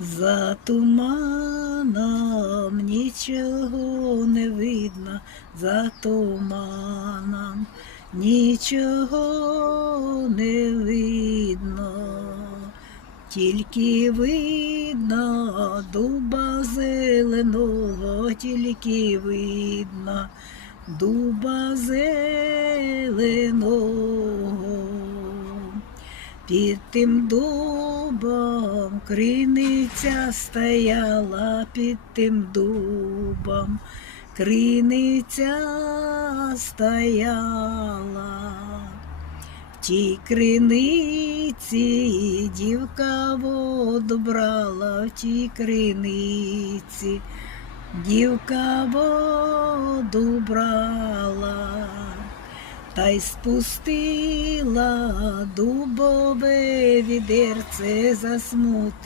За туманом нічого не видно, за туманом нічого не видно, тільки видно дуба зеленого, тільки видно дуба зеленого. Під тим дубом криниця стояла, під тим дубом. Криниця стояла. В тій криниці дівка воду брала, в тій криниці дівка воду брала та й спустила дубове відерце, засмутила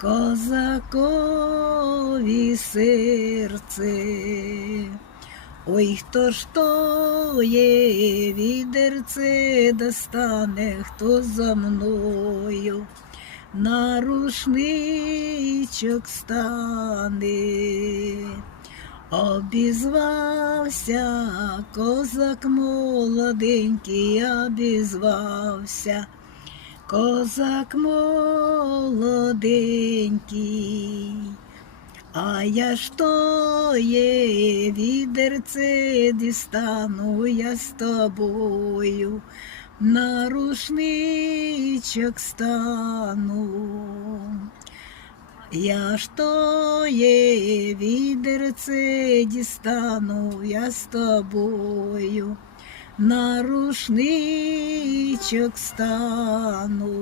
козакові серце. Ой, хто ж тоє відерце достане, хто за мною на рушничок стане. Обізвався козак молоденький, обізвався козак молоденький. А я ж тоє відерце дістану я з тобою, на рушничок стану. Я ж тоє відерце дістану я з тобою, на рушничок стану.